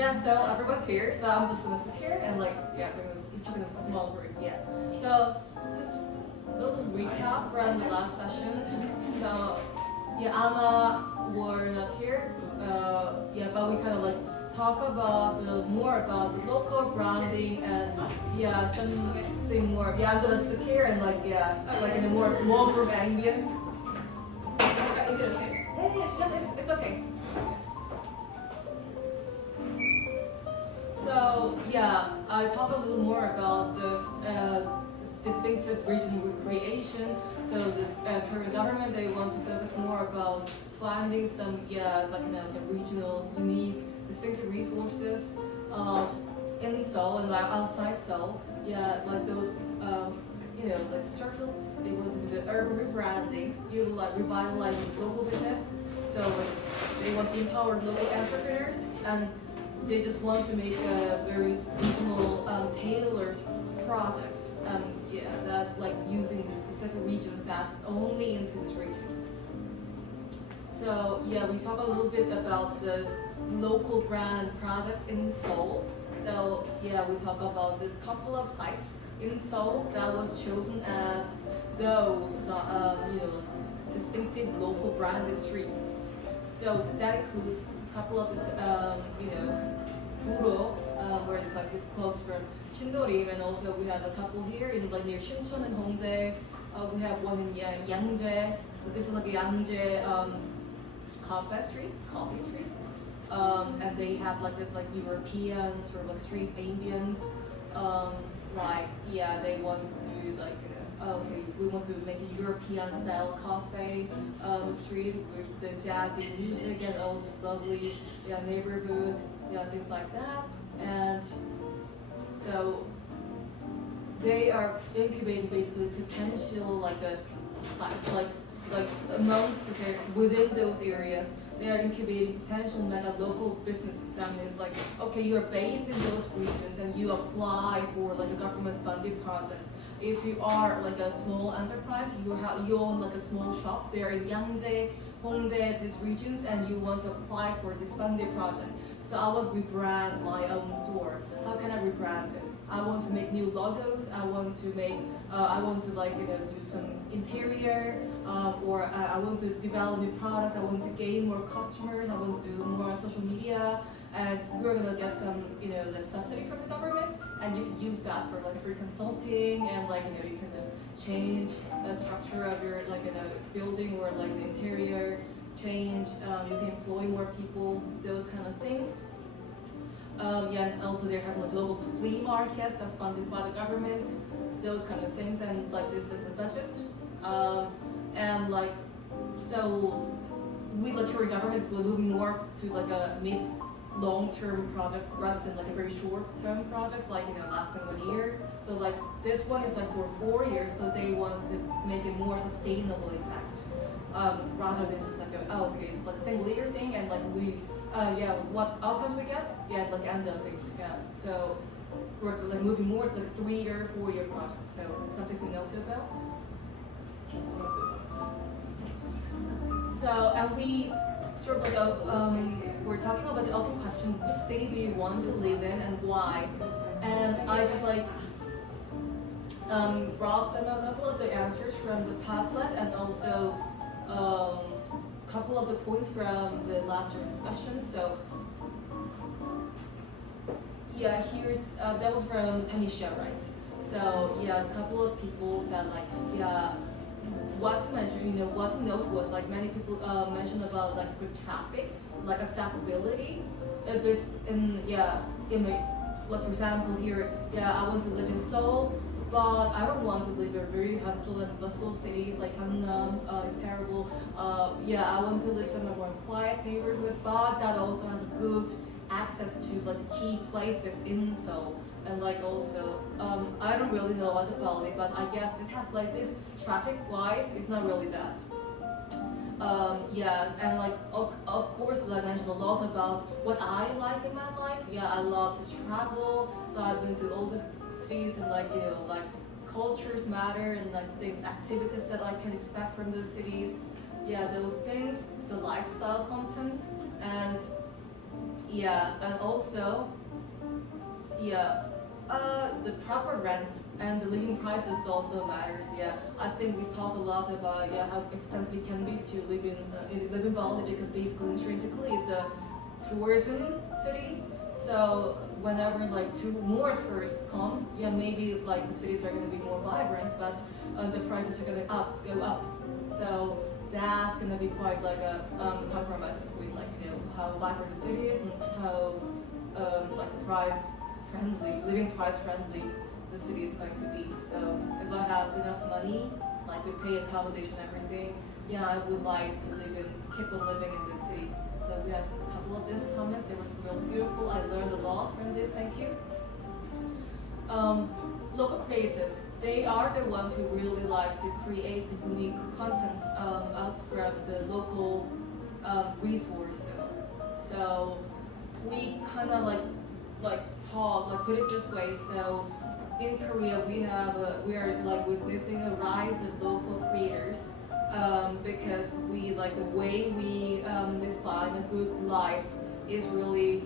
Yeah, so everyone's here, so I'm just gonna sit here and like, yeah, we're talking this small group, yeah. So, a little recap from the last session. So, yeah, Anna were not here, yeah, but we kind of like talk about more about the local branding and yeah, something more. Yeah, I'm gonna sit here and like, yeah, like in a more small group ambience. Yeah, is it okay? Yeah, it's okay. So yeah, I talk a little more about this distinctive regional creation. So this current government, they want to focus more about finding some like a regional, unique, distinctive resources in Seoul and like outside Seoul. Yeah, like those like the circles. They want to do the urban rebranding, revitalizing local business. So they want to empower local entrepreneurs and they just want to make a very regional, tailored projects. Yeah, that's like using the specific regions that's only into these regions. So yeah, we talk a little bit about this local brand projects in Seoul. So yeah, we talk about this couple of sites in Seoul that was chosen as those distinctive local branded streets. So that includes a couple of this Buro, where it's like it's close from Shindorim, and also we have a couple here in like near Shincheon and Hongdae. We have one in Yangjae. This is like a Yangjae coffee street. And they have like this like European sort of like street ambience. They want to do like we want to make a European style cafe street with the jazzy music and all this lovely neighborhood, things like that. And so they are incubating basically potential like a site like amongst within those areas. They are incubating potential mega local businesses. That means like, okay, you're based in those regions and you apply for like a government funded project. If you are like a small enterprise, you own like a small shop there in Yangjae, Hongdae, these regions, and you want to apply for this funded project. So I want to rebrand my own store. How can I rebrand it? I want to make new logos. I want to do some interior, or I want to develop new products. I want to gain more customers. I want to do more on social media, and we're gonna get some like subsidy from the government, and you can use that for like free consulting, and you can just change the structure of your building or like the interior change. You can employ more people, those kind of things. And also they're having like local flea markets that's funded by the government, those kind of things, and like this is the budget. And like so we like current government is moving more to like a mid long-term project rather than like a very short-term project like less than 1 year. So like this one is like for 4 years, so they want to make it more sustainable effect, rather than just like it's like a single year thing and like what outcomes we get, like end of things, So we're like moving more to like 3 year, 4 year projects. So it's something to note about. So and we sort of like we're talking about the open question: which city do you want to live in and why? And I just like brought some a couple of the answers from the Padlet and also couple of the points from the last year's discussion. So here's that was from Tanisha, right? So a couple of people said like what to mention, what to note was like many people mentioned about like good traffic, like accessibility. If it's like for example here, I want to live in Seoul, but I don't want to live in very hustle and bustle cities like Gangnam. It's terrible. I want to live somewhere more quiet neighborhood, but that also has a good access to like key places in Seoul. And like also, I don't really know what about it, but I guess it has like this traffic-wise, it's not really bad. And like of course, like I mentioned a lot about what I like in my life. I love to travel, so I've been to all these cities and like cultures matter and like things, activities that I can expect from the cities. Those things. So lifestyle contents and Yeah, and also, yeah, the proper rent and the living prices also matters. Yeah, I think we talk a lot about how expensive it can be to live in Bali because basically intrinsically it's a tourism city. So whenever like more tourists come, yeah, maybe like the cities are going to be more vibrant, but the prices are going to go up. So that's going to be quite like a compromise between like how vibrant the city is and how like living price friendly the city is going to be. So if I have enough money, like to pay accommodation and everything, yeah, I would like to keep on living in this city. So we had a couple of these comments. They were really beautiful. I learned a lot from this. Thank you. Local creators, they are the ones who really like to create the unique contents out from the local resources. So we kind of put it this way. So in Korea, we are like witnessing a rise of local creators because we like the way we define a good life is really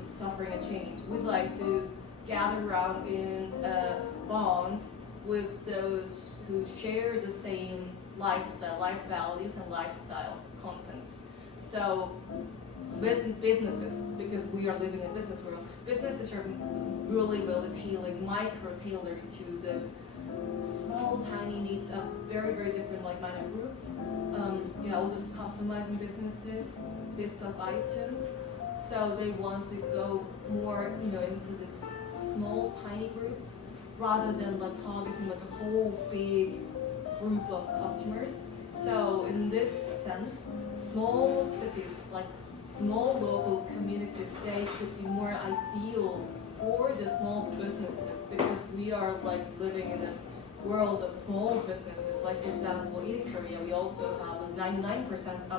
suffering a change. We like to gather around in a bond with those who share the same lifestyle, life values, and lifestyle contents. So with businesses, because we are living in a business world, businesses are really tailored, micro-tailored to those small, tiny needs of very, very different like minor groups. All just customizing businesses, bespoke items. So they want to go more, into this small, tiny groups rather than like targeting like a whole big group of customers. So in this sense, small cities like small local communities, they could be more ideal for the small businesses because we are like living in a world of small businesses. Like for example, in Korea, we also have like 99%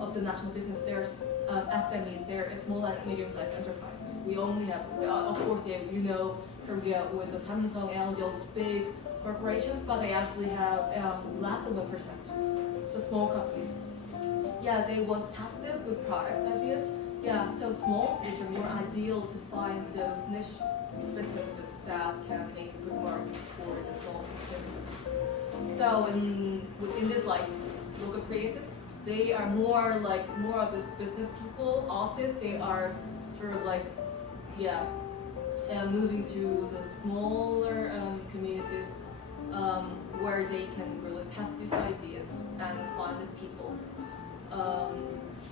of the national business. There's SMEs, they're small and medium-sized enterprises. We only have, of course, Korea with the Samsung, LG, all these big corporations, but they actually have less than 1%. So small companies. Yeah, they want to test the good products, ideas. Yeah, so small cities are more ideal to find those niche businesses that can make a good market for the small businesses. So in this like local creators, they are more of this business people, artists. They are sort of like moving to the smaller communities where they can really test these ideas and find the people.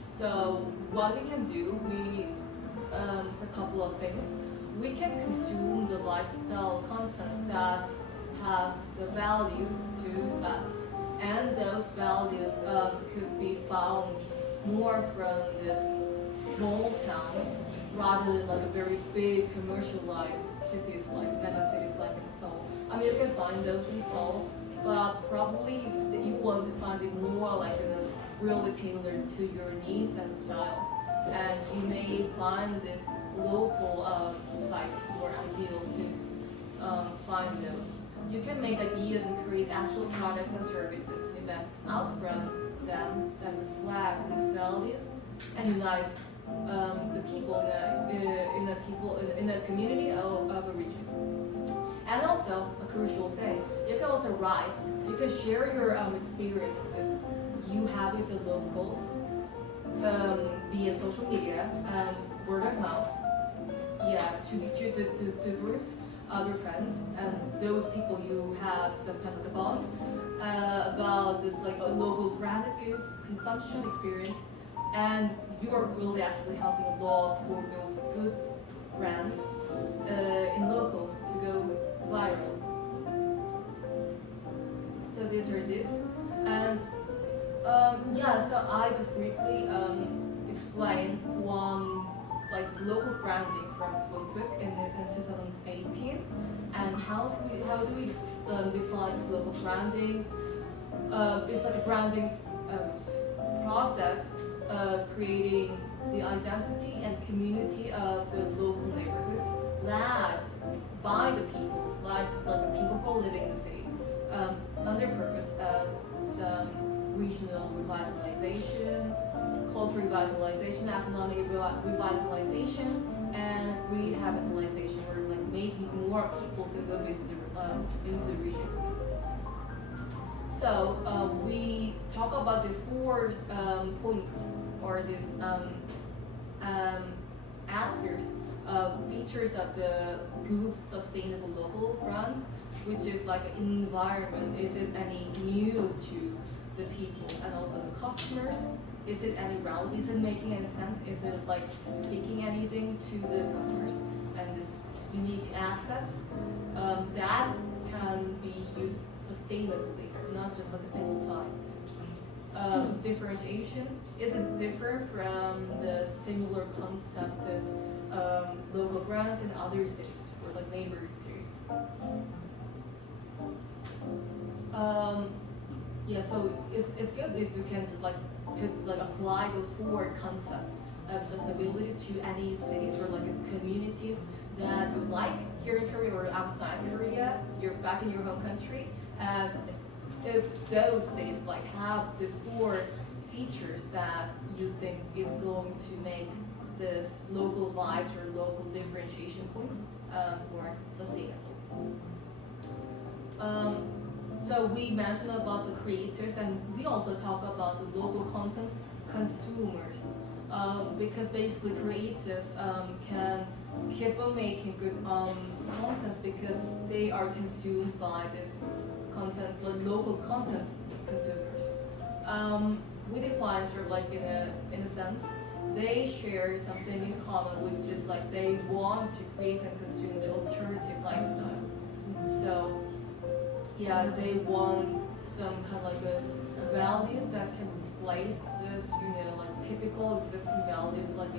So what we can do, it's a couple of things. We can consume the lifestyle contents that have the value to us, and those values could be found more from these small towns rather than like a very big commercialized cities like mega cities like in Seoul. I mean, you can find those in Seoul, but probably you want to find it more like really tailored to your needs and style. And you may find these local sites more ideal to find those. You can make ideas and create actual products and services, events out from them that reflect these values and unite the people in a community of a region. And also a crucial thing, you can also write. You can share your experiences you have with the locals via social media and word of mouth. Yeah, to the groups of your friends and those people you have some kind of a bond about this like a local branded goods consumption experience, and you are really actually helping a lot for those good brands in locals to go viral. So these are this, and so I just briefly explain one like local branding from this one book in 2018, and how do we define this local branding? It's like a branding process, creating the identity and community of the local neighborhoods led by the people, like the people who are living in the city, under purpose of some regional revitalization, cultural cultural revitalization, economic revitalization, and rehabilitation, or like making more people to move into the region. So we talk about these 4 points, or these aspects, features of the good sustainable local brand, which is like environment. Is it any new to the people and also the customers? Is it any relevant? Is it making any sense? Is it like speaking anything to the customers? And this unique assets that can be used sustainably, not just like a single time. Differentiation, is it different from the similar concept that local brands in other cities or like neighboring cities? Yeah, so it's good if you can just like apply those 4 concepts of sustainability to any cities or like communities that you like here in Korea or outside Korea, you're back in your home country, and if those cities like have these 4 features that you think is going to make this local vibes or local differentiation points more sustainable. So we mentioned about the creators, and we also talk about the local contents consumers, because basically creators can keep on making good contents because they are consumed by this content, like local content consumers. We define sort of like in a sense, they share something in common, which is like they want to create and consume the alternative lifestyle. So yeah, they want some kind of like this values that can replace this, like typical existing values, like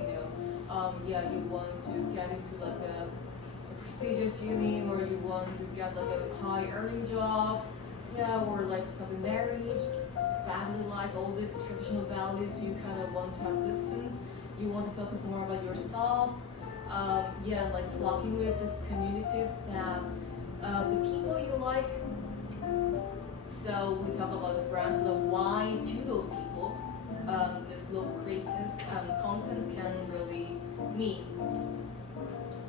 yeah, you want to get into like a prestigious uni, or you want to get like a high earning jobs, yeah, or like something marriage, family life, all these traditional values. You kind of want to have distance. You want to focus more about yourself. Yeah, like flocking with these communities that the people you like. So we talk about the brand, the why to those people. This local creators and contents can really mean.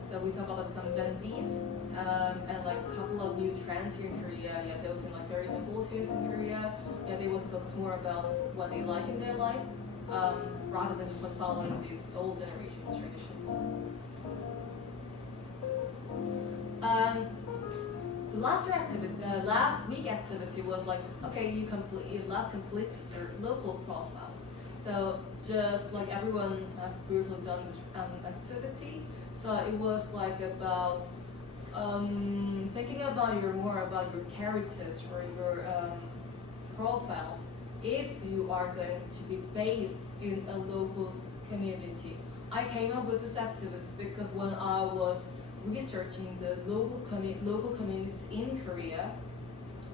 So we talk about some Gen Zs and like a couple of new trends here in Korea. Yeah, those in like 30s and 40s in Korea. Yeah, they want to focus more about what they like in their life, rather than just like following these old generation's traditions. The last week activity was like, okay, let's complete your local profiles. So just like everyone has briefly done this activity, so it was like about thinking about more about your characters or your profiles if you are going to be based in a local community. I came up with this activity because when I was researching the local communities in Korea,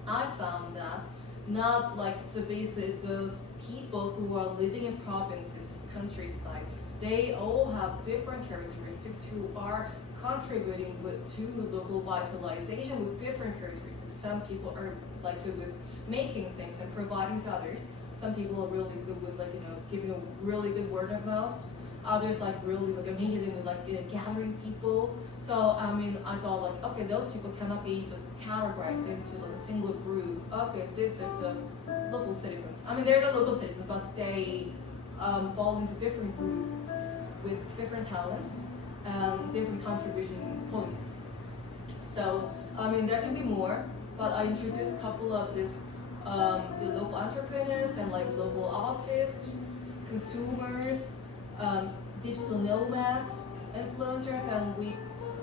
I found that not like, so basically those people who are living in provinces, countryside, they all have different characteristics who are contributing to the local vitalization with different characteristics. Some people are like good with making things and providing to others. Some people are really good with like giving a really good word of mouth. Others like really like amazing with like gathering people. So I mean, I thought like, okay, those people cannot be just categorized into like a single group. Okay, this is the local citizens. I mean, they're the local citizens, but they fall into different groups with different talents and different contribution points. So I mean, there can be more, but I introduced a couple of these local entrepreneurs and like local artists, consumers, digital nomads, influencers, and we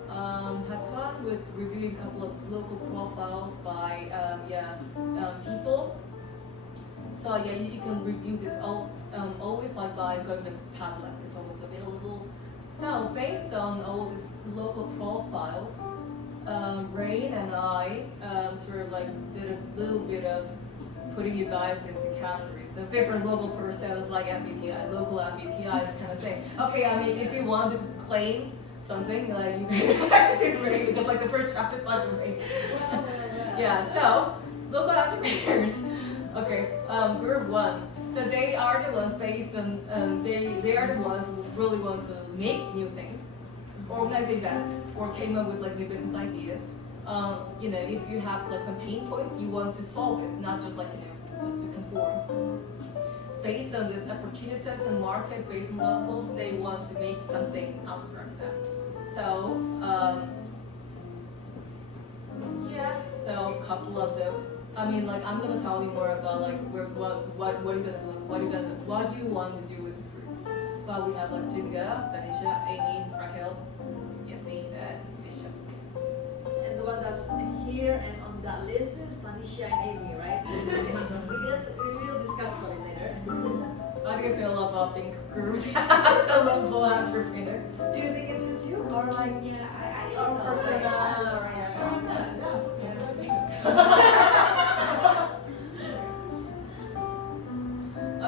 had fun with reviewing a couple of local profiles by people. So yeah, you can review this always like by going with Padlet. It's always available. So based on all these local profiles, Rain and I sort of like did a little bit of putting you guys into categories. So different local personas like MBTI, local MBTIs kind of thing. Okay, I mean, if you want to claim something, like you can Rain, because like the first chapter is like Rain. Yeah, so local entrepreneurs. Okay, group 1. So they are the ones based on, they are the ones who really want to make new things, organize events, or came up with like new business ideas. You know, if you have like some pain points, you want to solve it, not just like, you know, just to conform. It's based on these opportunities and market based on locals, they want to make something out from that. So, yeah, so a couple of those. I mean, like, I'm gonna tell you more about like what you gonna what you want to do with these groups. But we have like Jinga, Tanisha, Amy, Raquel, Yancy, and Bishop. And the one that's here and on that list is Tanisha and Amy, right? we will discuss about it later. How do you feel about being grouped as a local entrepreneur? Do you think it suits you or like or persona?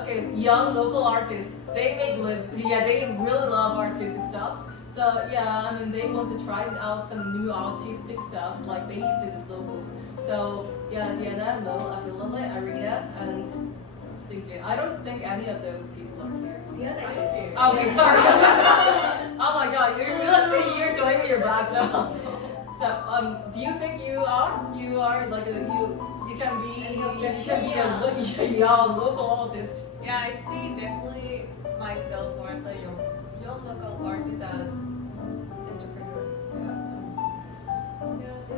Okay, young local artists. They they really love artistic stuff. So yeah, I mean they want to try out some new artistic stuff like based to these locals. So yeah, Diana, Mo, Afilale, Irina, and Jingjing. I don't think any of those people are here. Diana is here. Okay, sorry. Oh my god, you're showing me your back. So do you think you are like you can be a young local artist? Yeah, I see definitely myself more as a young local artist and entrepreneur. Yeah, so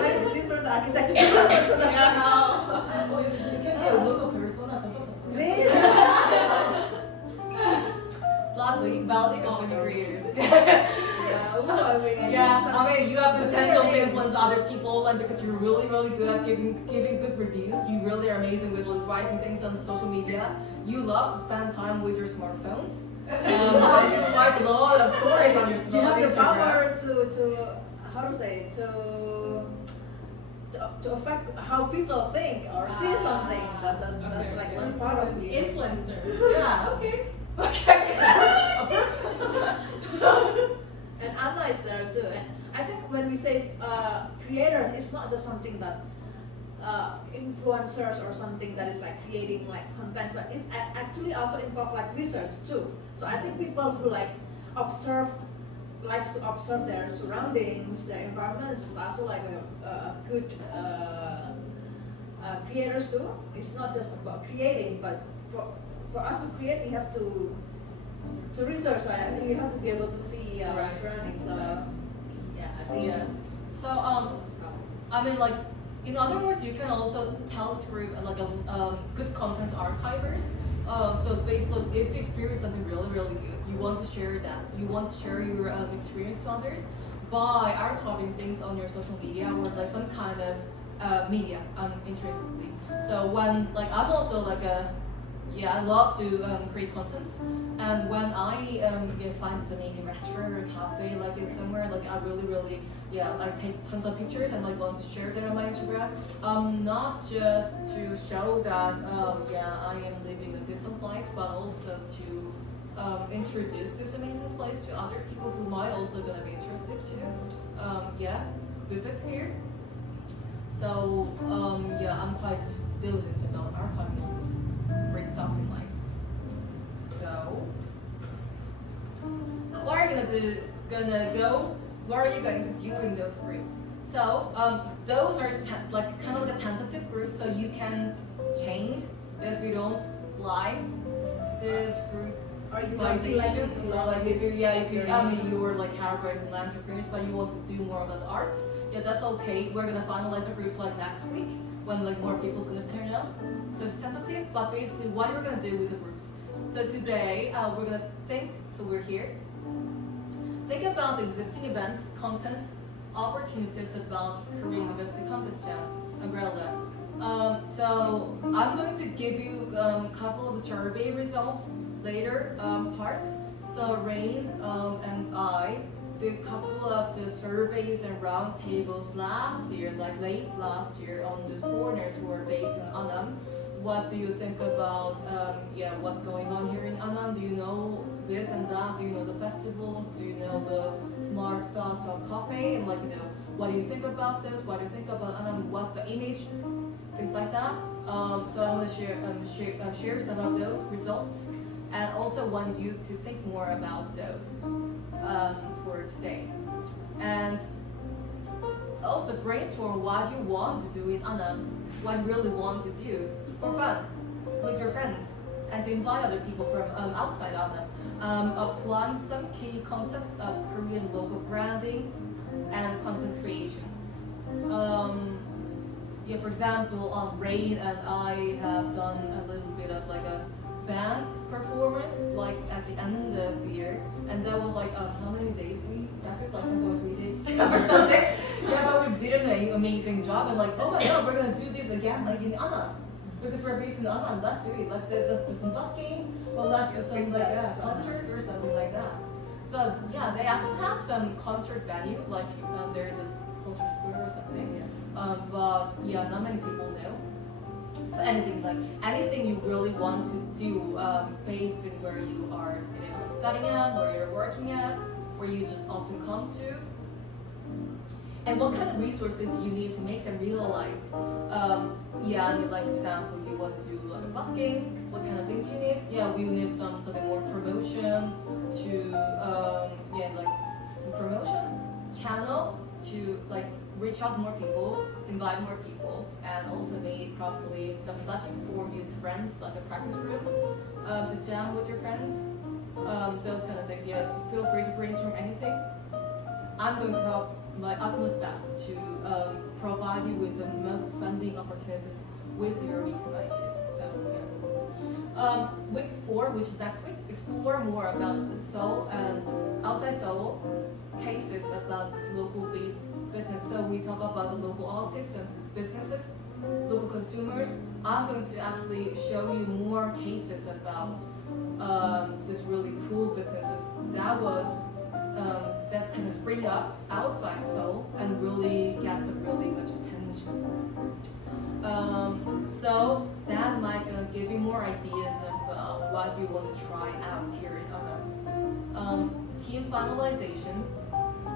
this is for the architecture. So that's You can be a local persona. See? Lastly, value consumer creators. Yeah, I mean, you have potential to influence other people, and because you're really, really good at giving good reviews, you really are amazing with like, writing things on social media. You love to spend time with your smartphones. You write a lot of stories on your you have the Instagram. power to how to say to affect how people think or see something. That's like one part of the Influencer. Yeah. Okay. Okay. And Anna is there too. And I think when we say creators, it's not just something that influencers or something that is like creating like content, but it's actually also involve like research too. So I think people who like likes to observe their surroundings, their environment is also like a good creators too. It's not just about creating, but for us to create, we have to research. Right? We have to be able to see our Right. surroundings. So yeah, I think. Yeah. So I mean like in other words, you can also tell this group like a good content archivers. So basically, if you experience something really, really good, you want to share that. You want to share your experience to others by archiving things on your social media or like some kind of media intrinsically. So when like I'm also like I love to create content, and when I find this amazing restaurant or cafe like in somewhere, like I really I take tons of pictures and like want to share them on my Instagram. Not just to show that I am living a decent life, but also to introduce this amazing place to other people who might also gonna be interested to visit here. So I'm quite diligent about archiving all this great stuff in life. So what are you what are you going to do in those groups? So those are like kind of like a tentative group, so you can change if you don't like this group. Or you want to like if you were like categorized in entrepreneurs, but you want to do more about the arts, that's okay. We're gonna finalize our group like next week when like more people's gonna turn up. So it's tentative, but basically what we're gonna do with the groups. So today we're gonna think. So we're here. Think about existing events, contents, opportunities about Korean University Campus umbrella. So I'm going to give you a couple of survey results later part. So Rain and I did a couple of the surveys and roundtables last year, like late last year, on the foreigners who are based in Annam. What do you think about what's going on here in Annam? Do you know this and that? Do you know the festivals? Do you know the Smart Cafe? And what do you think about this? What do you think about Annam? What's the image things like that. So I'm going to share some of those results, and also want you to think more about those for today. And also brainstorm what you want to do in Annam, what you really want to do for fun with your friends, and to invite other people from outside Annam. Applying some key concepts of Korean local branding and content creation. Yeah, for example, Rain and I have done a little bit of like a band performance like at the end of the year, and that was like how many days we practiced, like 3 days or something. Yeah, but we did an amazing job, and like, oh my god, we're gonna do this again like in Annam, because we're based in Annam. Let's do it. Like let's do some busking, or let's do some like concert or something like that. So yeah, they actually have some concert venue like there this culture square or something. But yeah, not many people know. But anything you really want to do based in where you are studying at, where you're working at, where you just often come to, and what kind of resources you need to make them realized. Yeah, I mean, like for example, you want to do like busking, what kind of things you need? Yeah, we need some more promotion to yeah, like some promotion channel to like reach out more people, invite more people, and also make probably some budget for your friends, like a practice room to jam with your friends. Those kind of things. Yeah, feel free to brainstorm anything. I'm going to help my utmost best to provide you with the most funding opportunities with your needs and ideas. So yeah. Week 4, which is next week, explore more about the Seoul and outside Seoul cases about this local-based business. So we talk about the local artists and businesses, local consumers. I'm going to actually show you more cases about this really cool businesses that kind of spring up outside Seoul and really get some really much attention. So that might give you more ideas about what you want to try out here in Annam. Team finalization.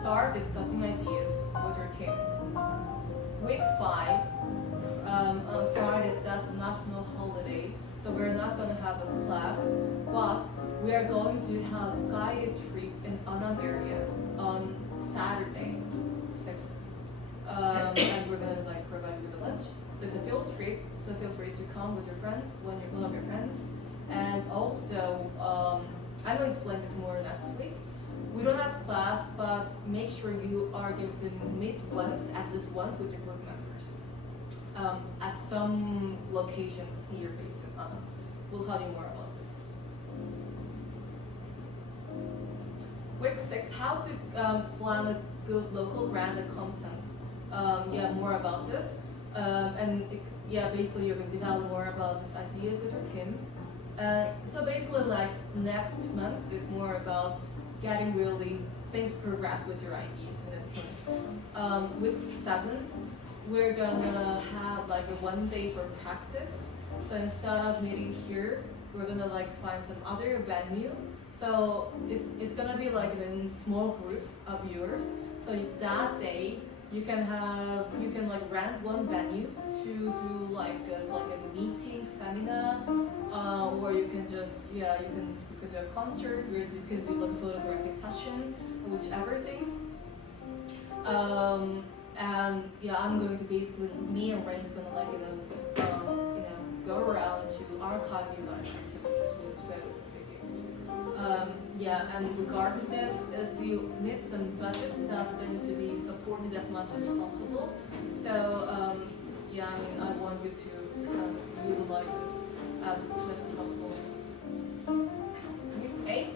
Start discussing ideas with your team. Week 5, on Friday, that's a national holiday, so we're not going to have a class, but we are going to have a guided trip in Annam area on Saturday, 6th. And we're going to like provide you with a lunch. So it's a field trip, so feel free to come with your friends, one of your friends. And also, I'm going to explain this more next week. We don't have class, but make sure you are going to meet at least once with your group members at some location near based in Annam. We'll tell you more about this. Week 6, how to plan a good local brand and contents. Yeah, more about this. Yeah, basically you're going to develop more about these ideas with your team. So basically, like next month is more about getting really things progressed with your ideas in the team. Week 7, we're gonna have like a 1 day for practice. So instead of meeting here, we're gonna like find some other venue. So it's gonna be like in small groups of yours. So that day you can like rent one venue to do like a meeting seminar, or you can just you can do a concert where you can do like a photographic session, whichever things. And yeah, I'm going to basically, me and Rain's gonna like go around to archive you guys' activities with photos and videos. Yeah, and regarding this, if you need some budget, that's going to be supported as much as possible. So yeah, I mean, I want you to utilize this as much as possible. Okay,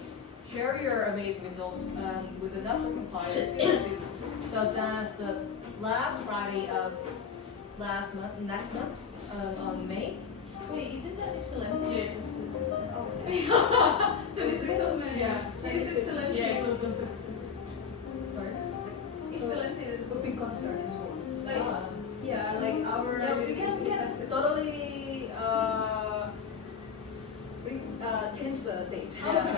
share your amazing results with the network compiler. So that's the last Friday of next month on May. Wait, isn't that excellence? Yeah, it's excellence. Oh. 26th of May. Yeah. It is excellence. Yeah. Sorry. Excellence is Big concern as well. like yeah, like our Yeah, we can totally change the date.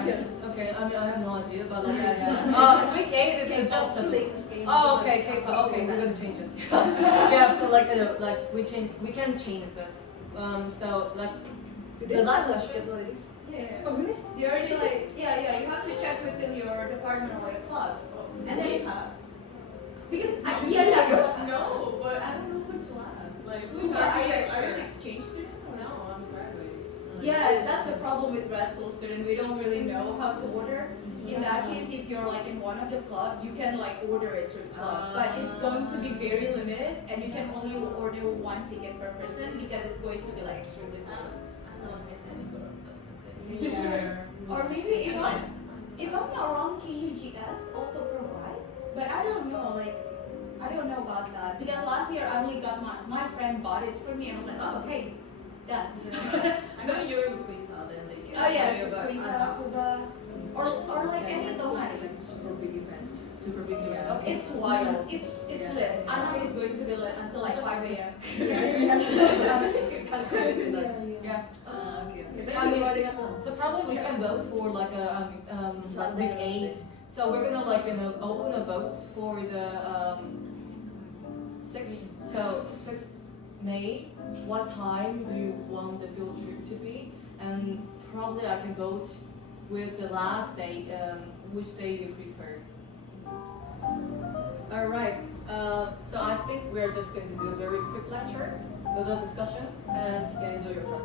Yeah. Okay, I mean, I have no idea, but like week 8 is just a Oh, okay, K-pop. Okay, we're gonna change it. Yeah, but like we can change this. So like the last session. already. Yeah. Oh really? They already like yeah. You have to check within your department or your clubs, and then because No, but I don't know which class. Like, Are you architecture. an exchange student? No, I'm graduating. Yeah, that's the problem with grad school student. We don't really know how to order. In that case, if you're like in one of the club, you can like order it through the club, but it's going to be very limited, and you can only order one ticket per person because it's going to be like extremely full. I don't think any group does something. Yeah. Or maybe if I'm not wrong, KUGS also provide, but I don't know. Like I don't know about that because last year I only got my friend bought it for me and I was like, oh okay, done. I know you're in Quisa, then they can. Oh yeah, but Kuisa, Kuba, or like any Tohari. Super big event. Super big event. Yeah. Okay. It's wild. It's lit. Anna is going to be lit until like 5 a.m. Yeah. Okay. I mean, so probably we can vote for like a like week 8. So we're gonna like open a vote for the 6th. So 6th May. What time do you want the field trip to be? And probably I can vote with the last day. Which day you prefer? All right. So I think we're just going to do a very quick lecture, little discussion, and enjoy your fun.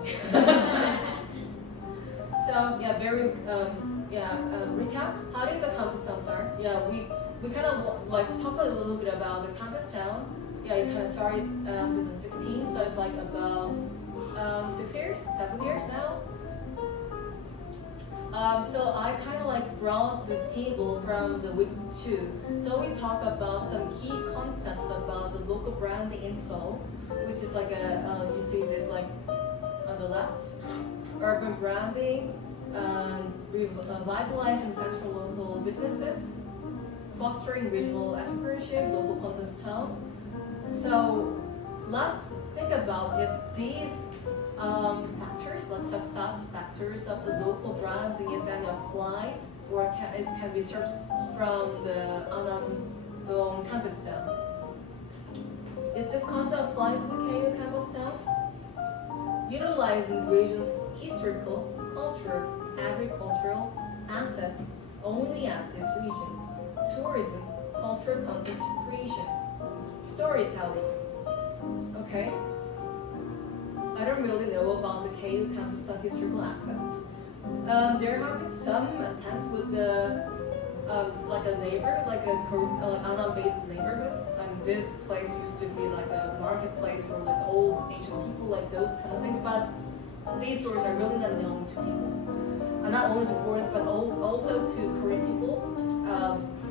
So yeah, recap. How did the campus town start? Yeah, we kind of like talk a little bit about the campus town. Yeah, it kind of started 2016, so it's like about 7 years now. So I kind of like brought this table from the week 2. So we talk about some key concepts about the local branding in Seoul, which is like you see this like on the left, urban branding, revitalizing central local businesses, fostering regional entrepreneurship, local contents town. So let's think about if these factors, like success factors of the local branding is any applied or can be searched from the Anam campus town. Is this concept applied to KU campus town? Utilizing region's historical, cultural, agricultural assets only at this region. Tourism, cultural content creation, storytelling. Okay. I don't really know about the KU campus historical assets. There have been some attempts with the like a neighborhood, like a Anam-based neighborhoods. This place used to be like a marketplace for like old ancient people, like those kind of things. But these stories are really not known to people, and not only to foreigners, but also to Korean people.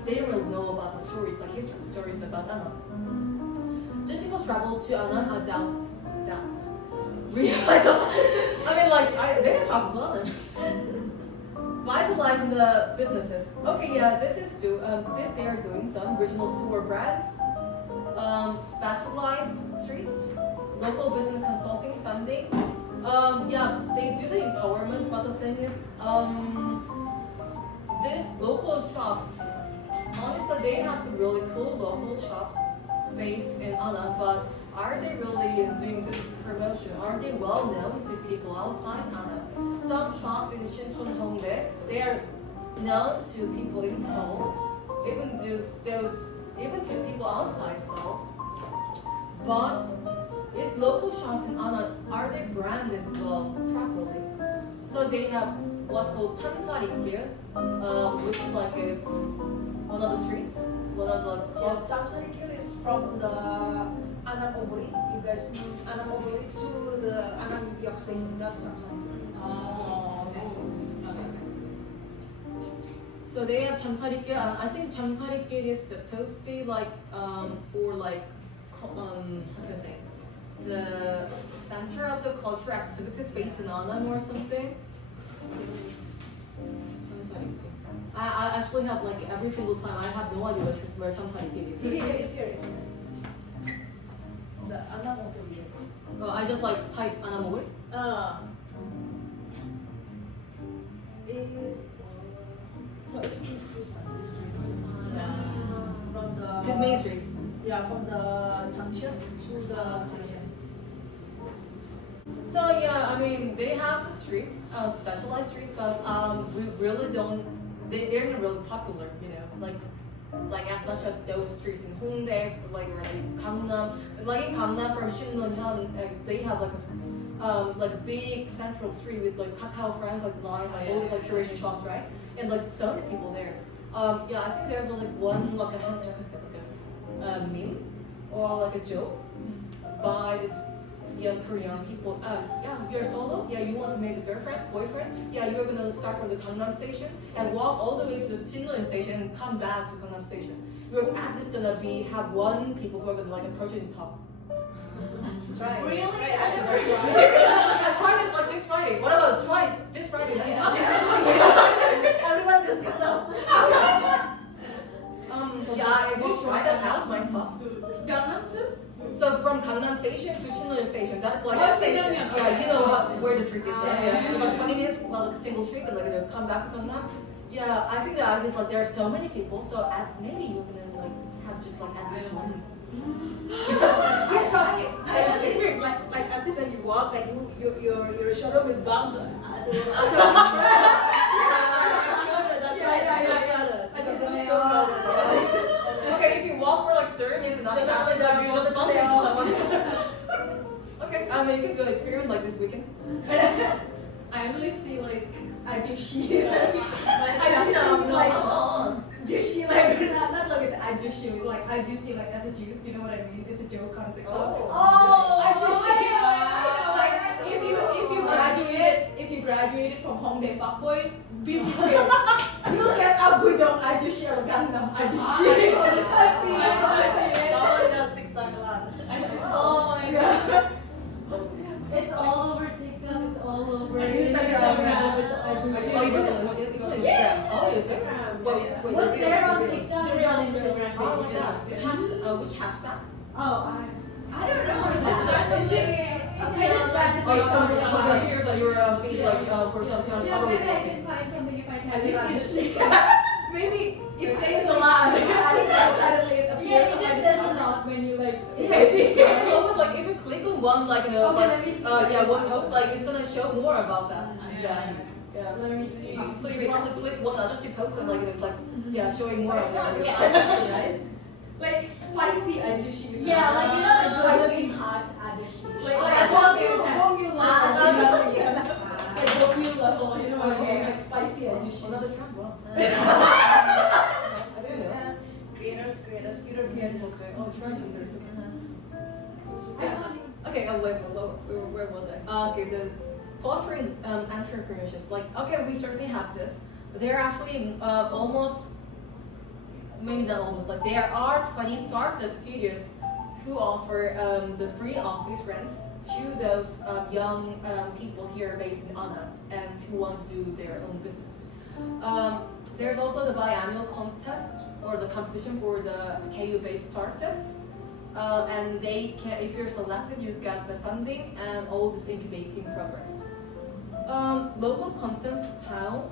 They don't really know about the stories, like history stories about Anam. Do people travel to Anam? I doubt that. Really, I mean, like, they don't travel to Anam. Vitalizing the businesses. Okay, yeah, this they are doing some regional store brands, specialized streets, local business consulting funding. Yeah, they do the empowerment, but the thing is, these local shops, honestly, they have some really cool local shops based in Anam, but are they really doing good promotion? Are they well known to people outside Anam? Some shops in Shinchon, Hongdae, they are known to people in Seoul, even to people outside Seoul. But these local shops in Anam, are they branded well properly? So they have what's called Chamsarikgil, which is like one of the streets, one of the clubs. Chamsarikgil is from the Anam Obori. You guys know Anam Obori to the Anam York Station. That's Chamsarikgil. Oh, okay. So they have Chamsarikgil. I think Chamsarikgil is supposed to be like for like how can I say, the center of the cultural activities based in Anam or something. Chamsarikgil. I actually have like every single time I have no idea where Chamsarikgil is. Here. The Anam Obori. Oh, I just like type Anam Obori. It's So it's this one, this street. From the Just Main Street. yeah, from the junction to the station. So yeah, I mean they have the street, specialized street, but we really don't. They're not really popular, you know, like as much as those streets in Hongdae, like or in Gangnam. Like in Gangnam from Shinmunhyun, they have like a big central street with like Kakao friends, like line, like all the like curation shops, right? And like so many people there. Yeah, I think there was like one like a meme or like a joke by this young Korean people. Yeah, you're solo. Yeah, you want to make a girlfriend, boyfriend. Yeah, you're gonna start from the Gangnam station and walk all the way to the Shinmun station and come back to Gangnam station. You're at least gonna have one people who are gonna like approach you in top. Try. Really? Right, I never right. experienced. Try this like this Friday. What about try this Friday? Everyone just go down. Yeah, I did try that out myself. Gangnam too? So from Gangnam station to Shinmun station, that's like Oh, a station. Shinmun, Yeah, okay. you know where the street is. Right? Yeah. Yeah. About 20 minutes, well, like a single street, but like come back to Gangnam. Yeah, I think the idea is like there are so many people, so maybe you can like have just like at least one. Yeah, try it. At least, like at least when you walk, like your shoulder will bump to Okay, if you walk for like 30 minutes and not Just happen, up and you down, just bump just into say, someone. Okay, you could do an experiment like this weekend. I only see like I just see not like with I just see like I just see like as a juice, you know what I mean? It's a joke on TikTok. Oh. I just see like if you graduated from Hongdae fuckboy, be prepared. You get a good job. I just share Gangnam. I just share. Someone does TikTok a lot. Oh my god. It's all over TikTok, it's all over Instagram. it's everywhere. Oh, you put it on Instagram. Oh, Instagram. Wait, What's there on videos? TikTok is on Instagram. Oh my god. basically. Which hashtag? Oh, I don't know. It's just I just found this Oh, it's on just like appears on your feed like for some Yeah, other maybe I okay. can find something if I I type think it out. it's maybe it says a lot. Suddenly it appears. Yeah, it just says a lot when you like see Maybe. it. It's almost like if you click on one like Okay, let me see. one post like it's gonna show more about that. Yeah. Let me see. So you probably click one other post and like it's like showing more of that. Right? Like spicy ajushi. Yeah, like you know, it's spicy. looking hot ajushi. Like that's all they were warm you Ah, level. Like warm you level, you know what I mean? Like spicy ajushi. Another trend, well. I didn't know. Creators, future creators. Okay. Oh, trend leaders. Okay. I can't even. Okay. Oh wait. Where was I? Okay. The fostering entrepreneurship. Like, okay, we certainly have this. But there are actually almost, maybe not almost, like there are 20 startup studios who offer the free office rents to those young people here based in Anna and who want to do their own business. There's also the biannual contest or the competition for the KU-based startups. And they can, if you're selected, you get the funding and all these incubating programs. Local content town,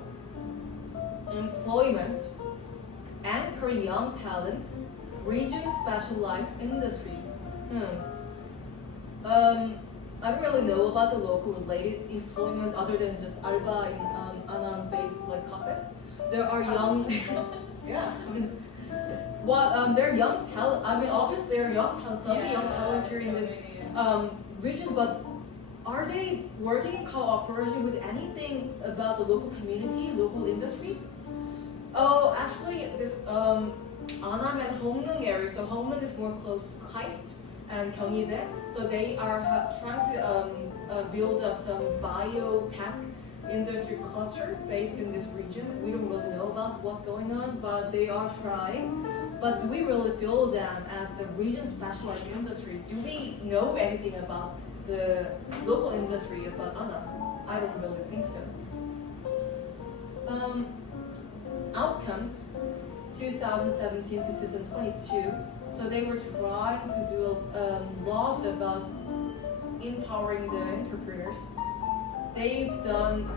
employment, anchoring young talents, region specialized industry. I don't really know about the local related employment other than just alba in Annan based like cafes. There are young, yeah. I mean, they're young talent. I mean, obviously they're young talent. So many young talents here in this region, but are they working in cooperation with anything about the local community, local industry? Oh, actually, this Anam and Hongneung area. So Hongneung is more close to Heist and Gyeonggi-dae. So they are trying to build up some biotech industry cluster based in this region. We don't really know about what's going on, but they are trying. But do we really feel them as the region specialized industry? Do we know anything about the local industry about Anam? I don't really think so. Outcomes 2017 to 2022. So they were trying to do laws about empowering the entrepreneurs. They've done,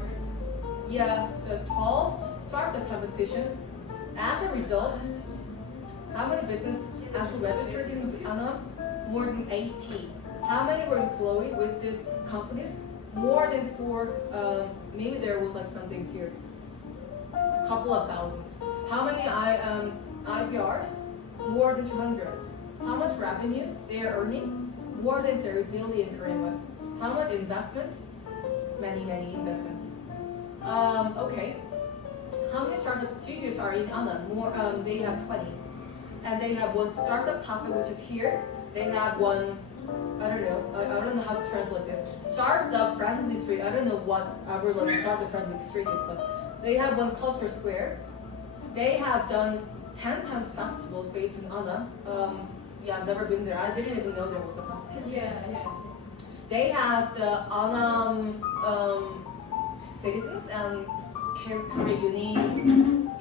so 12 start the competition. As a result, how many businesses actually registered in Annam? More than 80. How many were employed with these companies? More than 4. Maybe there was like something here. A couple of thousands. How many IPRs? More than 200. How much revenue they are earning? More than 30 billion Korean won. How much investment? Many investments. Okay. How many startup studios are in Annam? More. They have 20, and they have one startup cafe which is here. They have one. I don't know how to translate this. Startup friendly street. I don't know what ever like startup friendly street is, but they have one culture square. They have done 10 times festivals based in Annam. Yeah, I've never been there. I didn't even know there was the festival. Yeah. They have the Annam citizens and Korea Uni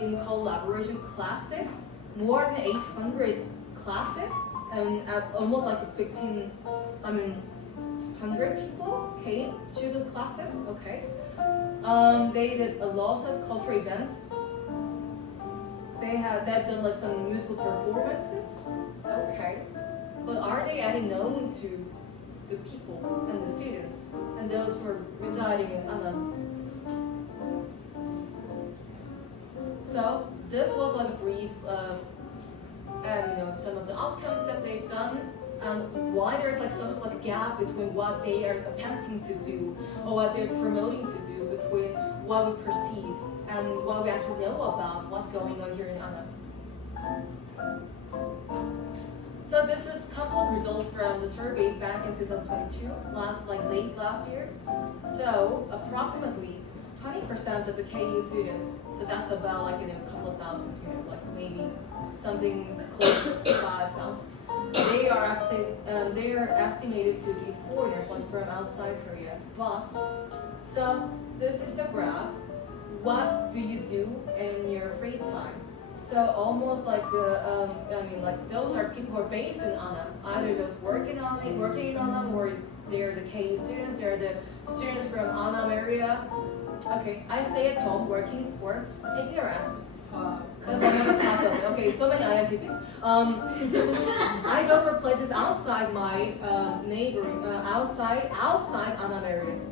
in collaboration classes. More than 800 classes, and almost like 100 people came to the classes. Okay. They did a lot of cultural events. They've done like some musical performances. Okay. But are they any known to the people and the students and those who are residing in Annam? So this was like a brief and some of the outcomes that they've done and why there's like so much like a gap between what they are attempting to do or what they're promoting to do between what we perceive and what we actually know about what's going on here in Annam. So this is a couple of results from the survey back in 2022, late last year. So approximately 20% of the KU students, so that's about a couple of thousands, like maybe something close to 5,000. They are estimated to be foreigners, like from outside Korea. But so this is the graph. What do you do in your free time? So almost like those are people who are based in Annam, either those working in Annam, or they're the KU students, they're the students from Annam area. Okay, I stay at home working or taking a rest. That's another problem. Okay, so many INTPs. I go for places outside my neighboring, outside Annam areas.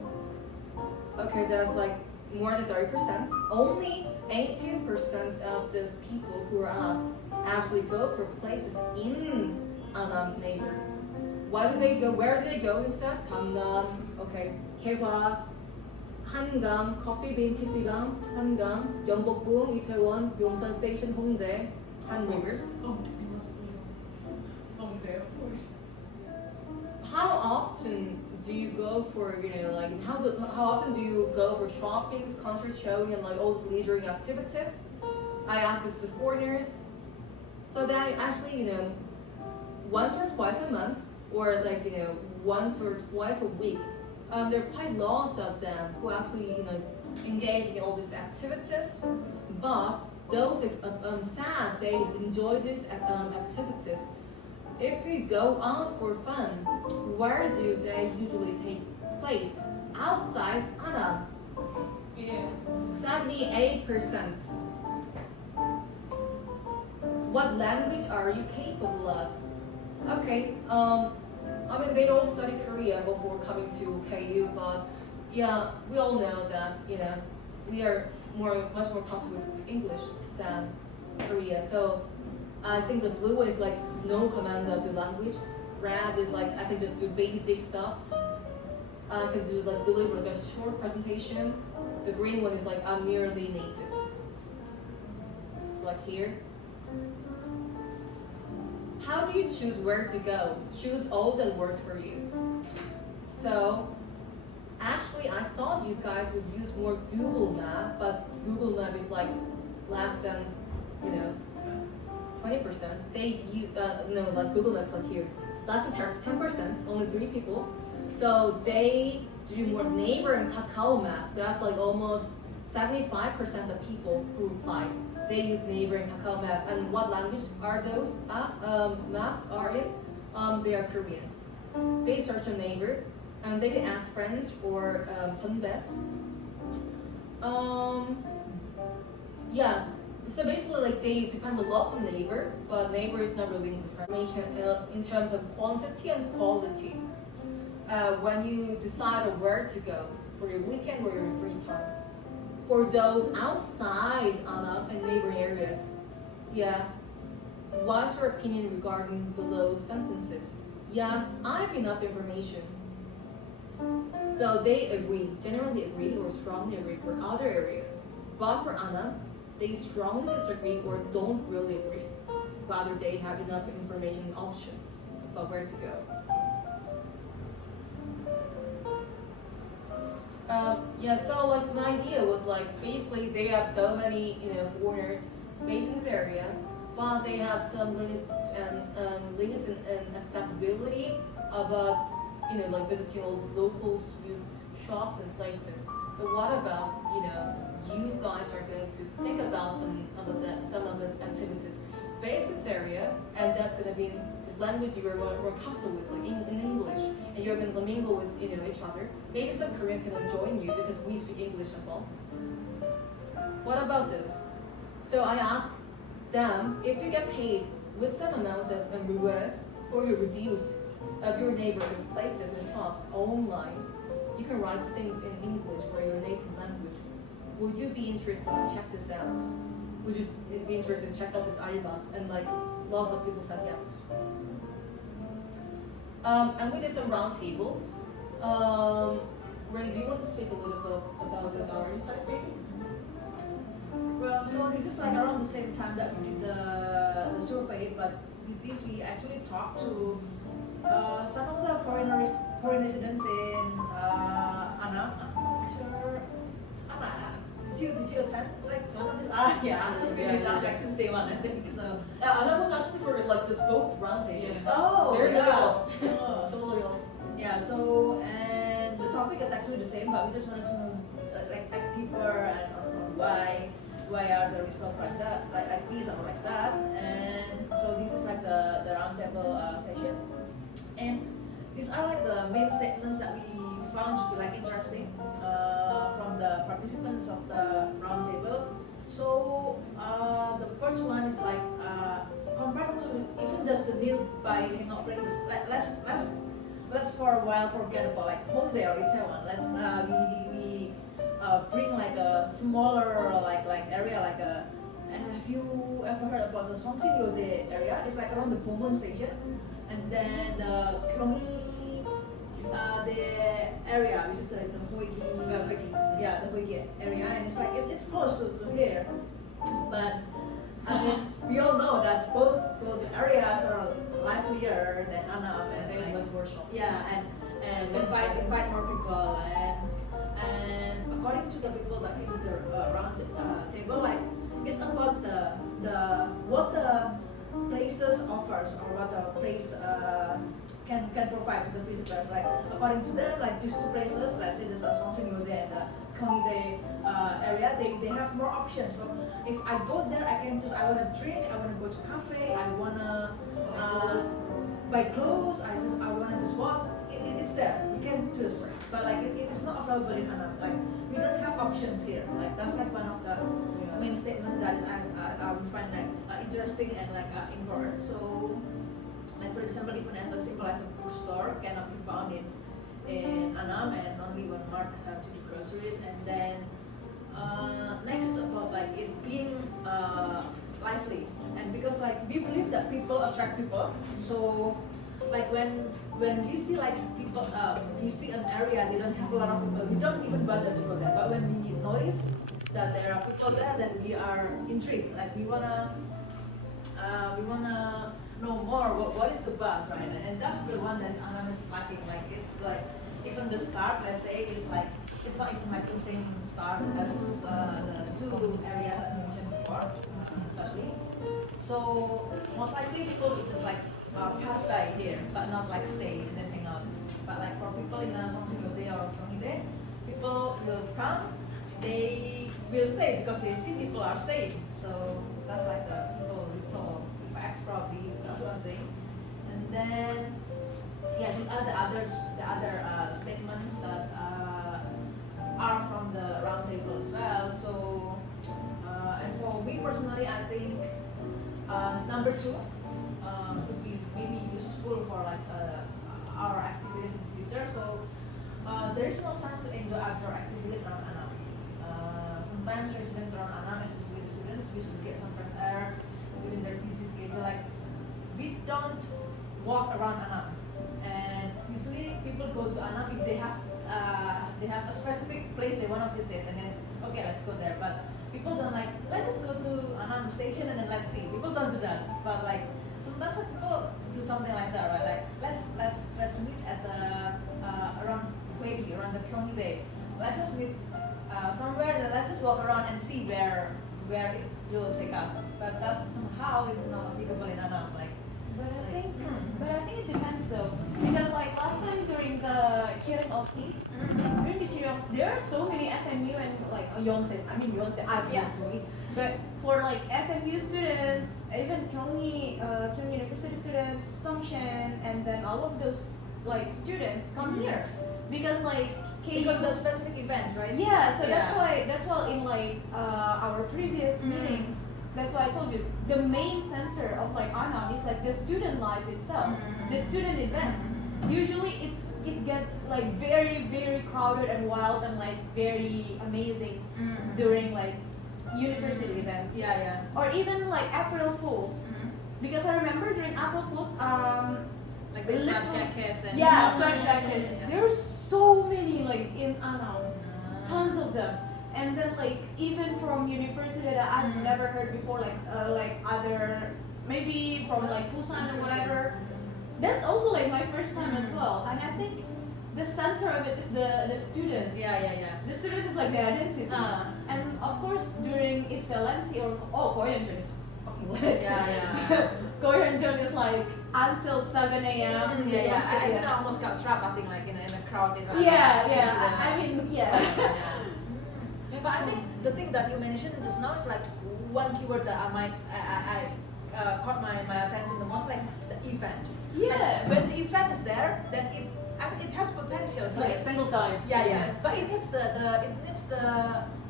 Okay, that's like more than 30%. Only 18% of those people who are asked actually go for places in Annam neighborhoods. Why do they go? Where do they go instead? Gangnam, okay, Kaehwa, 한강, 커피빈 PC방, 한강, 영복궁, 이태원, 용산 스테이션, 홍대, 한리ver. Of course. How often do you go for, how often do you go for shoppings, concert showing, and all those leisure activities? I asked this to foreigners. So that actually, once or twice a month, or once or twice a week, there are quite lots of them who actually, engage in all these activities. But those sad they enjoy these activities. If we go out for fun, where do they usually take place? Outside Annam. Yeah. 78%. What language are you capable of? Okay, they all study Korea before coming to KU, but yeah, we all know that, we are much more comfortable with English than Korea. So I think the blue is like no command of the language. Red is like I can just do basic stuff. I can do deliver a short presentation. The green one is like I'm nearly native. Like here. How do you choose where to go? Choose all that works for you. So actually I thought you guys would use more Google Map, but Google Map is like less than 20%. They use Google Maps like here. Less than 10%, only 3 people. So they do more neighbor and Kakao Map. That's like almost 75% of people who reply. They use neighbor and Kakao Map. And what language are those maps are in? They are Korean. They search a neighbor and they can ask friends or 선배s. Yeah. So basically, like they depend a lot on neighbor, but neighbor is not really information in terms of quantity and quality. When you decide on where to go for your weekend or your free time, for those outside Anam and neighboring areas, yeah. What's your opinion regarding below sentences? Yeah, I have enough information. So they agree, generally agree or strongly agree for other areas. But for Anam, they strongly disagree or don't really agree. Rather, they have enough information options about where to go. Yeah, so like my idea was like basically they have so many foreigners based in this area, but they have some limits and accessibility about like visiting all these locals used shops and places. So what about you guys are going to think about some of the activities based in this area, and that's going to be in this language you are more comfortable with, like in English, and you're going to mingle with each other. Maybe some Korean can join you because we speak English as well. What about this? So I asked them if you get paid with some amount of rewards for your reviews of your neighborhood places and shops online, you can write things in English for your native language. Would you be interested to check this out? Would you be interested to check out this alba? And like lots of people said yes. And we did some round tables. Ray, do you want to speak a little bit about our insights maybe? Well, so this is like around the same time that we did the survey, but with this we actually talked to some of the foreign residents in Anam. Sure, Anna. Did you attend like one of these? Yeah, Anna's been with us like since day one, I think. So. Anna was actually for like this both round tables. Yeah. Oh, Very yeah. loyal. Oh. So loyal. Yeah. So and the topic is actually the same, but we just wanted to know like deeper and on why are the results like that, like this or like that. And so this is like the roundtable session. And these are like the main statements that we found to be like interesting from the participants of the roundtable. So the first one is like compared to even just the nearby hangout places. Let's for a while forget about like Hongdae or Itaewon. Let's we bring like a smaller like area like a. And have you ever heard about the Songsin-Yode area? It's like around the Bomon station, and then the Gyeonggi, the area which is the Hoigi, yeah, the Hoigi area, and it's like it's close to here, but I mean we all know that both areas are livelier than Anam and They have like, much more shops. yeah, and invite more people and according to the people that came to the round table, like it's about the what the places offers or what the place can provide to the visitors. Like according to them, like these two places, let's say there's a Songsin-Yode and the Gyeonggi area, they have more options. So if I go there, I can just I wanna drink, I wanna go to cafe, I wanna buy clothes, I wanna just walk. It's there. You can choose, but like it is not available in Anam. Like we don't have options here. Like that's like one of the main statement that is I would find like interesting and like important. So, like for example, even as simple as a bookstore cannot be found in Anam, and only one mart to do groceries. And then next is about like it being lively, and because like we believe that people attract people, so like when we see like people we see an area they don't have a lot of people, we don't even bother to go there, but when we notice that there are people there, then we are intrigued, like we wanna know more what is the buzz, right? And that's the one that's Anam is lacking. Like it's like even the start, let's say, is like it's not even like the same start as the two areas that I mentioned before, sadly. So most likely people will just like pass by here, but not like stay and then hang out. But like for people in Songsin-Yode or Gyeonggi, people will come, they will stay because they see people are staying. So that's like the people ripple effects probably. That's one thing. And then yeah, these are the other statements that are from the roundtable as well. So and for personally, I think number two would be maybe useful for like our activities in the future. So there is no chance to enjoy outdoor activities around Anam. Sometimes residents around Anam, especially the students, used to get some fresh air during their busy schedule. Like we don't walk around Anam, and usually people go to Anam if they have a specific place they want to visit, and then okay, let's go there. But people don't like, let's just go to Anam station and then let's see. People don't do that. But like sometimes like, people do something like that, right? Like let's meet at the around Huegi, around the Kyongi Day. Let's just meet somewhere, then let's just walk around and see where it will take us. But that's somehow it's not applicable in Anam. Like But I think it depends though, because like last time during the Kirin OT, during the Kirin, there are so many SMU and like Yonsei, obviously, but for like SMU students, even Kyunghee University students, Songshan, and then all of those like students come here, because like because the specific events, right? yeah, so that's why in like our previous meetings. That's why I told you the main center of like Anam is like the student life itself, the student events. Usually it gets like very crowded and wild and like very amazing during like university events. Yeah. Or even like April Fools, because I remember during April Fools Like the sweat jackets and sweat jackets. Yeah. There's so many like in Anam, tons of them. And then like even from university that I've never heard before, like other maybe from like Busan or whatever. That's also like my first time as well. And I think the center of it is the students. Yeah. The students is like the identity. And of course during Ypsilanti or Koyeonjeon is fucking lit. Yeah. Koyeonjeon is like until 7 a.m. I almost got trapped. I think like in a crowd. I mean. But I think the thing that you mentioned just now is like one keyword that I caught my attention the most, like the event. Yeah. Like, when the event is there, then it has potential. So Like it's- single time. Yeah. Yes, But yes. it needs the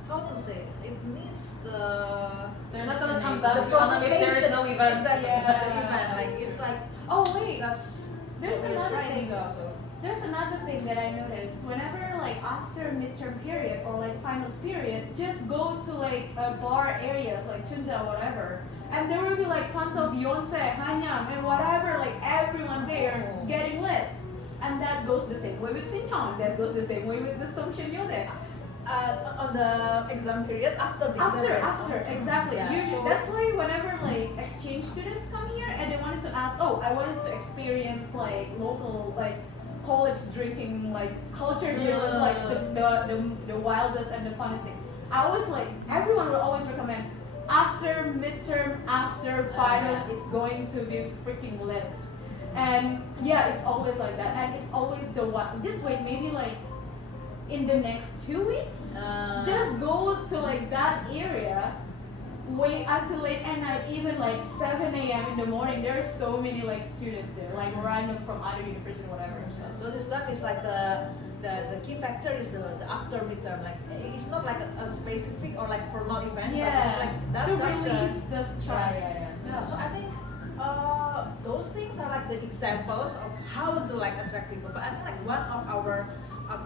how to say it? It needs the They're not gonna come the back to Anam if there is provocation. no event. Exactly. Yeah. The event, like it's like Oh wait, that's there's what we're another trying thing. to also. There's another thing that I noticed. Whenever like after midterm period or like finals period, just go to like bar areas like Chunja or whatever, and there will be like tons of Yonsei, Hanyang, and whatever, like everyone there getting lit. And that goes the same way with Sinchon. That goes the same way with the Songshan Yode. On the exam period, after the exam period. After, exactly. Yeah, Usually, so- that's why whenever like exchange students come here and they wanted to ask, oh, I wanted to experience like local like college drinking like culture here was like the wildest and the funnest thing. I was like, everyone will always recommend after midterm, after finals, it's going to be freaking lit. And yeah, it's always like that, and it's always the one. Just wait, maybe like in the next 2 weeks, just go to like that area. Wait until late at night, even like 7 a.m. in the morning. There are so many like students there, like random from other university, whatever. So this time is like the key factor is the after midterm. Like it's not like a specific or like formal event, but it's like that's to that's release the stress. Yeah. So I think those things are like the examples of how to like attract people. But I think like one of our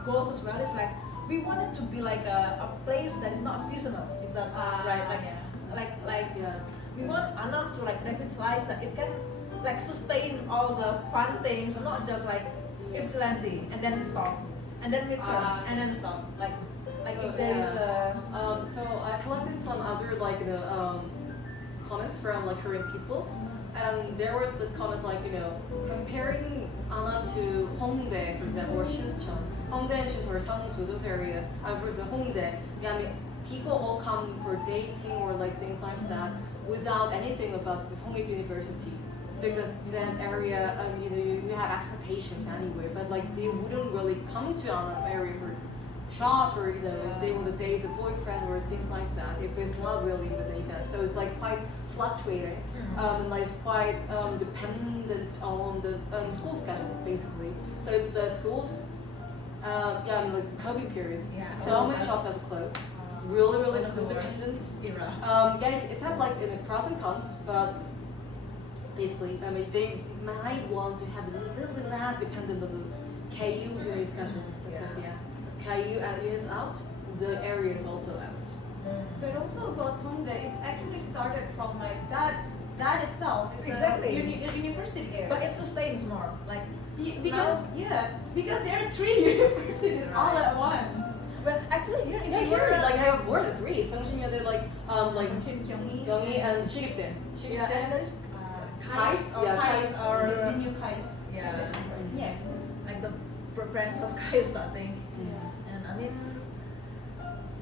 goals as well is like we want it to be like a place that is not seasonal, if that's right. Like we want Anam to like revitalize that it can like sustain all the fun things, not just like Ypsilanti and then stop, and then midterms and then stop. Like So, if there is a So I collected some other like the comments from like Korean people, and there were the comments like comparing Anam to Hongdae, for example, or Shincheon. Hongdae and Shincheon or Sangsu, those areas. Versus Hongdae, I mean, people all come for dating or like things like that without anything about this Hongdae University. Because that area, you have expectations anyway, but like they wouldn't really come to Anam area for shops or if they want to date the boyfriend or things like that. If it's not really with the event, so it's like quite fluctuating, like it's quite dependent on the school schedule basically. So if the schools, like COVID period, so many shops have closed. really One of the stupid worst reasons. era. Yeah, it has like pros and cons, but basically, I mean, they might want to have a little bit less dependent on the KU unit schedule because if KU and units out, the area is also out. But also about Hongdae, it's actually started from like that itself is Exactly. a university area. But it sustains more. Like, because there are 3 universities all at once. but actually here, if Yeah, you here hear like I have more than 3. Sengshin, they like Sengshin, Gyeonggi, Gyeonggi and Shirikden. yeah, and there's Heist, or yeah, Heist Heist. or the new Kais. Yeah. Yeah. like the brands of Heist, I think. Yeah. And I mean,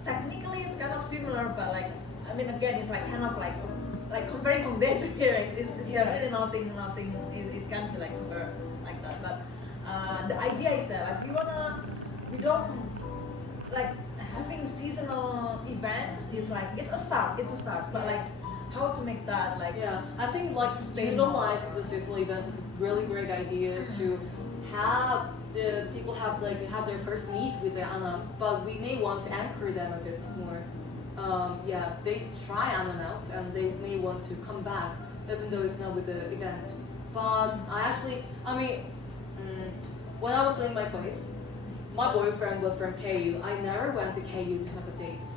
technically it's kind of similar, but like, I mean, again, it's like kind of like comparing Hongdae to here, it's definitely nothing. It can't be like compared like that. But the idea is that like we don't like having seasonal events is like it's a start, but like how to make that like Yeah, I think like to Sustainable. utilize the seasonal events is a really great idea to have the people have their first meet with their Anam, but we may want to anchor them a bit more. Yeah, they try Anam out and they may want to come back even though it's not with the event. But when I was in my 20s, my boyfriend was from KU. I never went to KU to have a date.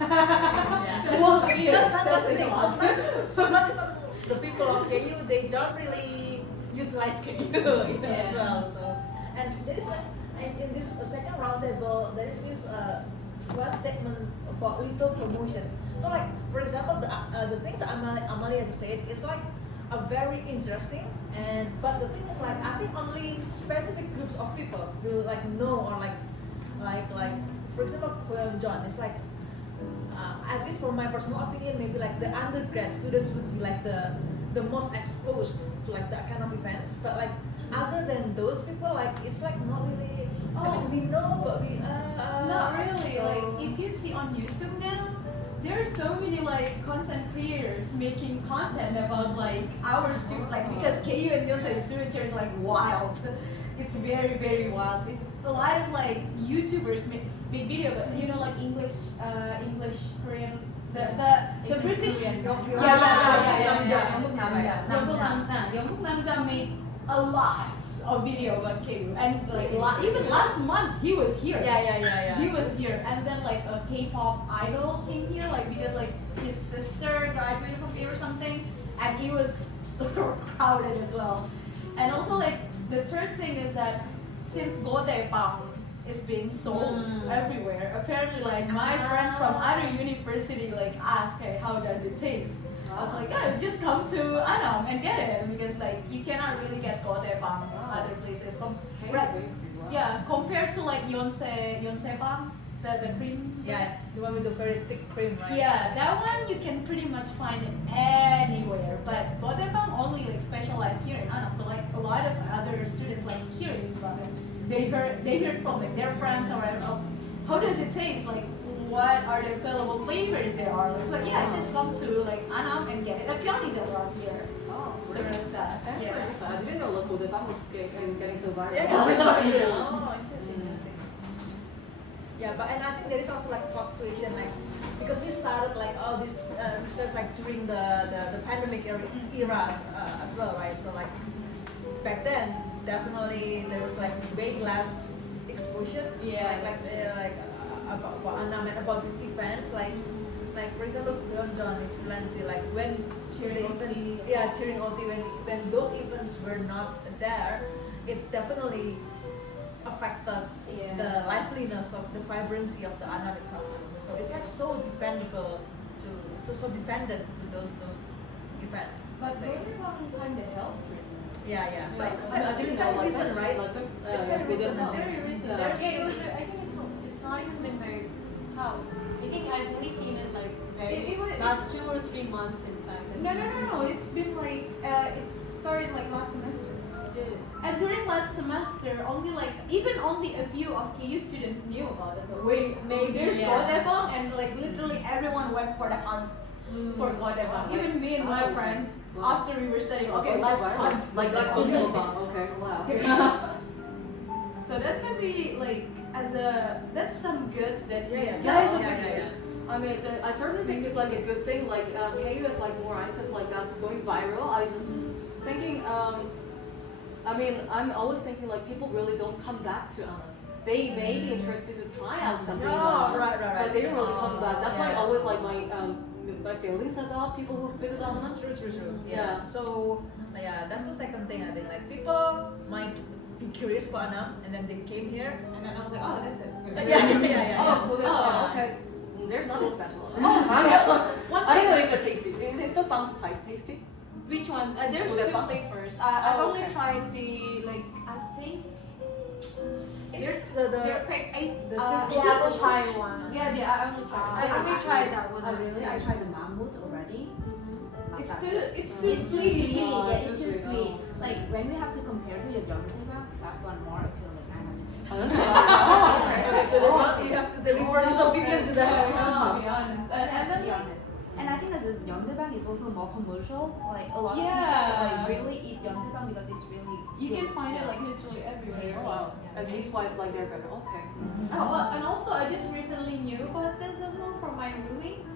Well, that's the thing. Sometimes even the people of KU, they don't really utilize KU as well. So, and there is like in this second roundtable, there is this one statement about little promotion. So like for example, the things that Amalia just said, it's like a very interesting. But the thing is like I think only specific groups of people will like know or like for example John, it's like. At least from my personal opinion, maybe like the undergrad students would be like the most exposed to like that kind of events. But like other than those people, like it's like not really. I mean, we know, but we Not really. so- Like if you see on YouTube now, there are so many like content creators making content about like our student, like because KU and Yonsei student tour is like wild. It's very wild. A lot of like YouTubers make video, but you know like English, Korean, the British. Korean. Yeongguk Namja. Yeongguk Namja made a lot of video about KU, and like even last month he was here. Yeah. He was here, and then like a K-pop idol came here, like because like his sister graduated from here or something, and he was crowded as well. And also like the third thing is that since Godepang is being sold everywhere, apparently like my friends from other university like ask, hey, how does it taste? I was like, yeah, just come to Anam and get it because like you cannot really get Godepang other places. Yeah, compared to like Yonsei-bang, the cream. Yeah, the one with the very thick cream, right? Yeah, that one you can pretty much find it anywhere. But Godepang only like specialized here in Anam. So like a lot of other students like curious about it. They heard from like their friends or how does it taste? Like what are the available flavors there are? It's like yeah, just come to like Anam and get it. The Pyeongtae's around here. Sort of that. Yeah. I didn't know local the was getting so viral. Yeah, oh, interesting. Yeah, but and I think there is also like fluctuation, like because we started like all this research like during the pandemic era as well, right? So like back then definitely there was like way less exposure. Yeah. Like about Anam and about these events, like for example John Excellently, like when Cheering the events, OT. cheering OT when those events were not there, it definitely affected the liveliness of the vibrancy of the Anam itself too. So it's like so dependable so dependent to those events. But say. Godepang kind of helps recently. Yeah. But it's, I it's didn't very know, like, recent, right? It's very recent now. Very recent. Yeah. There's Yeah, still I think it's not even been very. How? I think I've only seen it like It was- last 2 or 3 months in fact. No. It's been like it started like last semester. Did it? And during last semester, only a few of KU students knew about it. But wait, Maybe, there's yeah. Godepang, and like literally everyone went for the hunt for Godepang. Even me and my friends, after we were studying, okay, let's hunt like Godepang. okay, wow. So that can be like as a that's some goods that you Yeah, sell. yeah. I mean, I certainly think it's like a good thing. Like KU has like more items like that's going viral. I was just thinking. I mean, I'm always thinking like people really don't come back to Anna. They may be interested to try out something, No, new, right. but they don't really come back. That's why I Yeah. always like my feelings about people who visit Anna. True. Yeah. Yeah. So that's the second thing I think. Like people might be curious about Annam, and then they came here. And then I was like, oh, that's it. Yeah. Oh, well, Oh. okay. There's nothing special. One I don't know thing, if they're tasty. Is the bounce tasty? which one? There's Was it two fun? flavors. I've Oh, only okay. tried the like I think It's the they're pick eight. the The simple apple pie one. Yeah, I only tried. I only tried that one. Oh really? I tried the mammoth already. It's Not too that it's good. too sweet. Oh, Yeah, it's it's too too sweet. sweet. Like when we have to compare to your Yongseeba, that's one more appealing. I have to say. To the one you have to deliver this opinion to them. To be honest, and To then be honest. And I think that the Yongseebang is also more commercial. Like a lot of Yeah. people like really eat Yongseebang because it's really you can good. find it like literally everywhere. Tasty. Wow. Yeah. And taste wise, like they're better. Okay. Oh, and also I just recently knew about this as well from my roommates.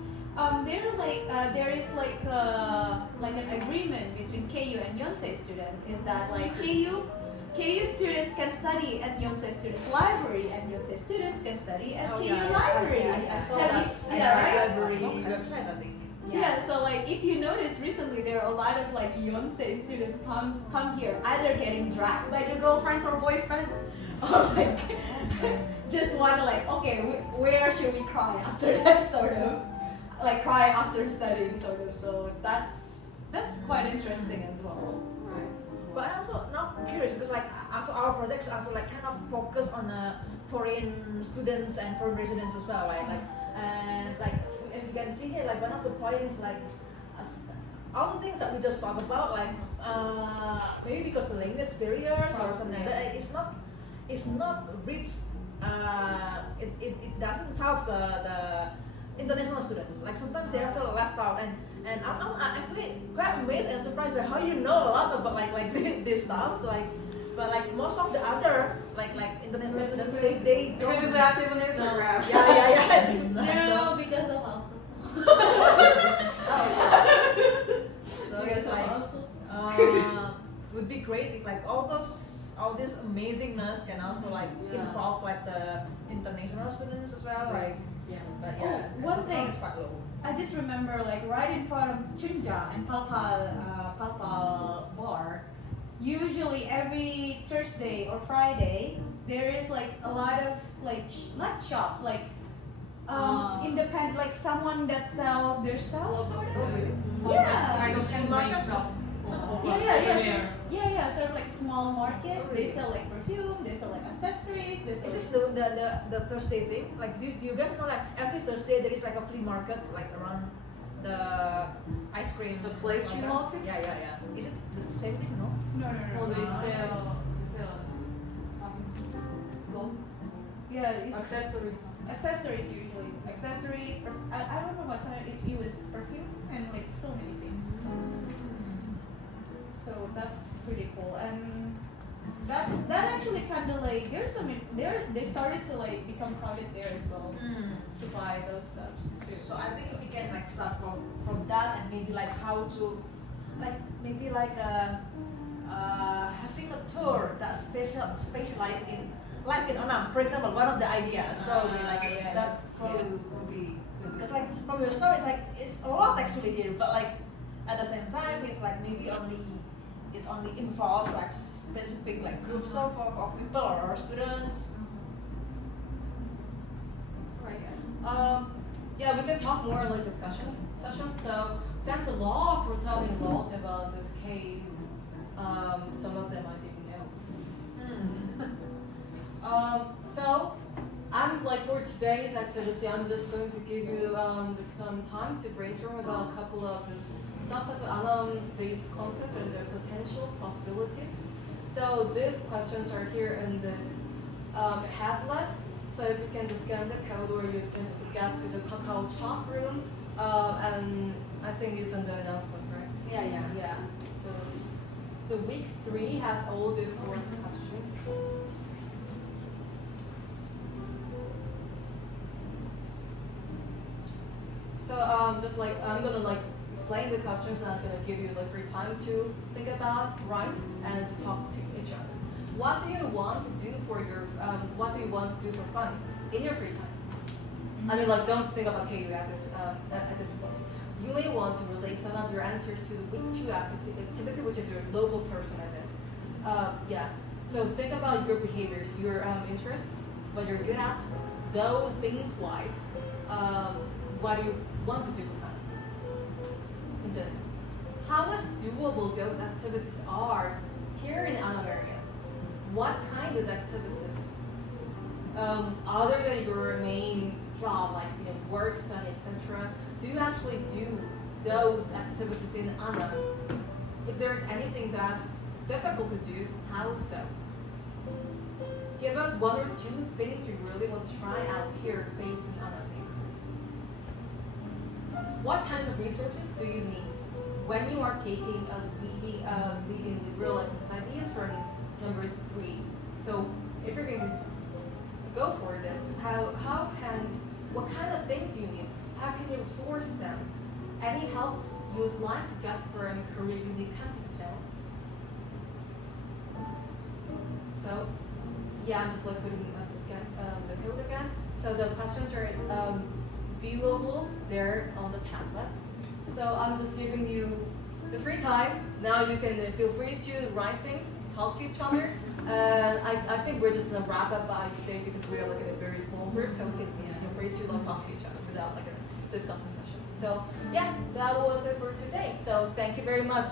There is like an agreement between KU and Yonsei student is that like KU students can study at Yonsei students library and Yonsei students can study at KU library. I saw Have that. you- yeah, right? Library Okay. website, I think. Yeah, so like if you notice recently there are a lot of like Yonsei students come here either getting dragged by the girlfriends or boyfriends or like just wanna like okay where should we cry after that sort of like cry after studying sort of, so that's quite interesting as well. Right. But I'm also now curious because like also our projects also like kind of focus on foreign students and foreign residents as well, right? Like and like if you can see here, like one of the points like all the things that we just talked about, like maybe because the language barriers or something like that, it's not reached. It doesn't touch the international students. Like sometimes they feel left out, and I'm actually quite amazed and surprised by how you know a lot about like this stuff. Like, but like most of the other like international students, they don't. Because it's active on Instagram. Yeah. No, because of alcohol. So it's like would be great if like all this amazingness can also like Yeah. involve like the international students as well. Like, Yeah. but Oh, yeah, one so far thing. it's quite low. I just remember like right in front of Chunja and Palpal bar, usually every Thursday or Friday there is like a lot of like not shops like independent, like someone that sells their stuff sort of. Yeah. Kind of handmade shops. Yeah, sort of like small market. They sell like perfume, they sell like accessories, they sell Is like it the Thursday thing? Like, do you guys know like every Thursday there is like a flea market like around the ice cream? The place like you that? market? Yeah. Is it the same thing? No. no. Well, they Ah. sell some clothes, Yeah, it's accessories. accessories usually. Accessories, I don't know what time it was perfume and like so many things. So that's pretty cool. And that actually kind of like they started to like become crowded there as well to buy those stuffs too. So I think we can like start from that and maybe like how to like maybe like having a tour that specialized in life in Annam. For example, one of the ideas probably like yeah, that that's- probably would be good because like from your story it's like it's a lot actually here, but like at the same time it's like maybe it only involves like specific like groups of people or students. Right. Yeah, we can talk more in like discussion sessions. So thanks a lot for telling a lot about this KU. Some of them I didn't know. So I'm like for today's activity, I'm just going to give you some time to brainstorm about a couple of this based contents and their potential possibilities. So these questions are here in this Padlet. So if you can just scan the code, or you can just get to the Kakao chat room, and I think it's in the announcement, right? Yeah. So the week 3 has all these 4 questions. I'm gonna like explain the questions and I'm gonna give you like free time to think about, write, and to talk to each other. What do you want to do for your what do you want to do for fun in your free time? I mean, like, don't think about KU at this point. You may want to relate some of your answers to the week 2 activity, which is your local person event. Yeah. So think about your behaviors, your interests, what you're good at, those things wise. What do you want to do for fun? In general. How much doable those activities are here in Anam area? What kind of activities? Other than your main job, like work, study, etc., do you actually do those activities in Anam? If there's anything that's difficult to do, how so? Give us 1 or 2 things you really want to try out here based in Anam neighborhood. What kinds of resources do you need when you are taking a leading liberal lessons ideas from number 3? So if you're going to go for this, what kind of things you need? How can you source them? Any helps you would like to get from Korea Uni Pakistan? So, yeah, I'm just like putting the code again. So the questions are viewable there on the Padlet. So I'm just giving you the free time. Now you can feel free to write things, talk to each other. I think we're just gonna wrap up by today because we're like in a very small group, so we can feel free to like talk to each other without like a discussion session. So yeah, that was it for today. So thank you very much.